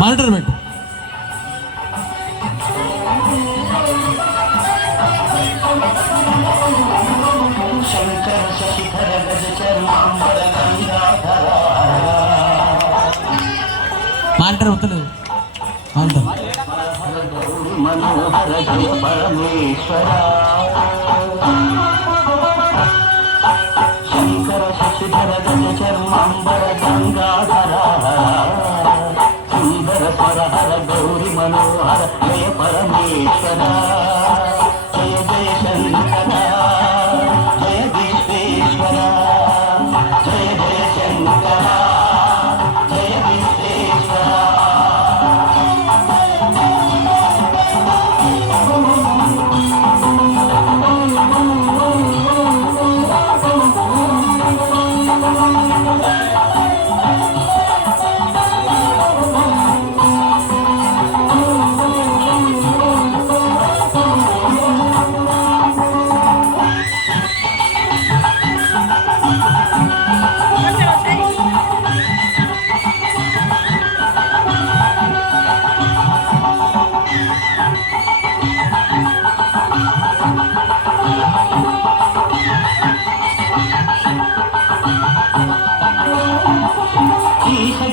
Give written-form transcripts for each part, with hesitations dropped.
Monitor పెట్టు. Monitor వస్తలేదు. మనోహర జయ పరమేశ్వర శంకర శశిధర గజ చర్మాంబర గంగాధర సుందర స్వరహర గౌరి మనోహర జయ పరమేశ్వర జయ జయ శంకర జయ విశ్వేశ్వర జయ జయ శంకర జయ విశ్వేశ్వర.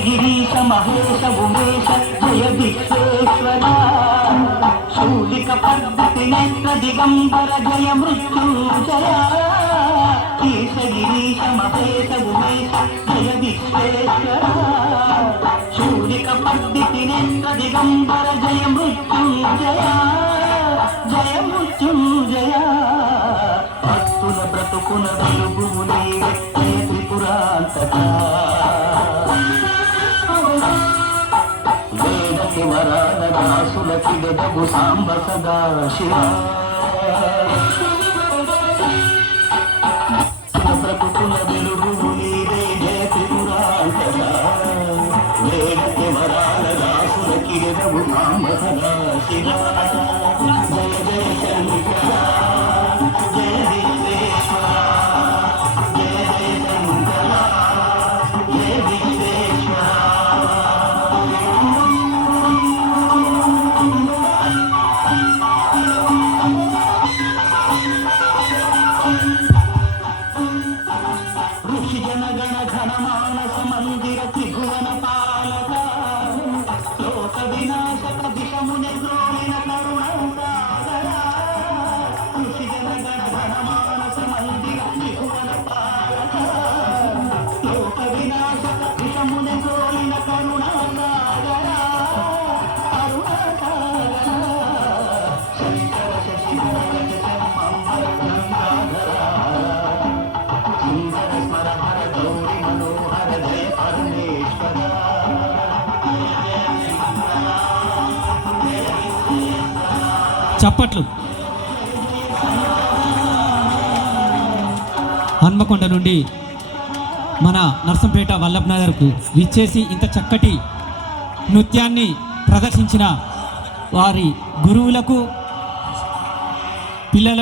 గిరీశ మహేశ ఉమేశ జయ విశ్వేశ్వర శూలిక పద్ధతి నేత్ర దిగంబర జయ మృత్యుంజయ ఈశ గిరీశ మహేశ ఉమేశ జయ విశ్వేశ్వర శూలిక పద్ధతి నేత్ర దిగంబర జయ మృత్యుంజయ జయ మృత్యుంజయ భక్తుల బ్రతుకుల వెలుగు నీవే జయ త్రిపురాంతక వరాల దాసుల కిడగు సాంబ సదా శివ బ్రతుకుల వెలుగు నీవే జయ త్రిపురాంతక వేడకి వరాల దాసుల కిడగు సాంబ సదా శివ జయ జయ శంకర జయ విశ్వేశ్వర జయ జయ శంకర జయ విశ్వేశ్వర. ఋషి జనగణ ఘన మానస మందిర త్రిభువన పాలక లోక వినాశక దిశముని ద్రోణిన కరుణాసాగర ఋషి జనగణ ఘన మానస మందిర త్రిభువన పాలక లోక వినాశక దిశముని ద్రోణిన కరుణాసాగర కరుణాసాగర శంకర శశిధర గజ చర్మాంబర గంగాధర సుందర స్మరహర గౌరి మనోహర జయ పరమేశ్వర. చప్పట్లు. హన్మకొండ నుండి మన నర్సంపేట వల్లభ్ నగర్కు విచ్చేసి ఇంత చక్కటి నృత్యాన్ని ప్రదర్శించిన వారి గురువులకు పిల్లలకు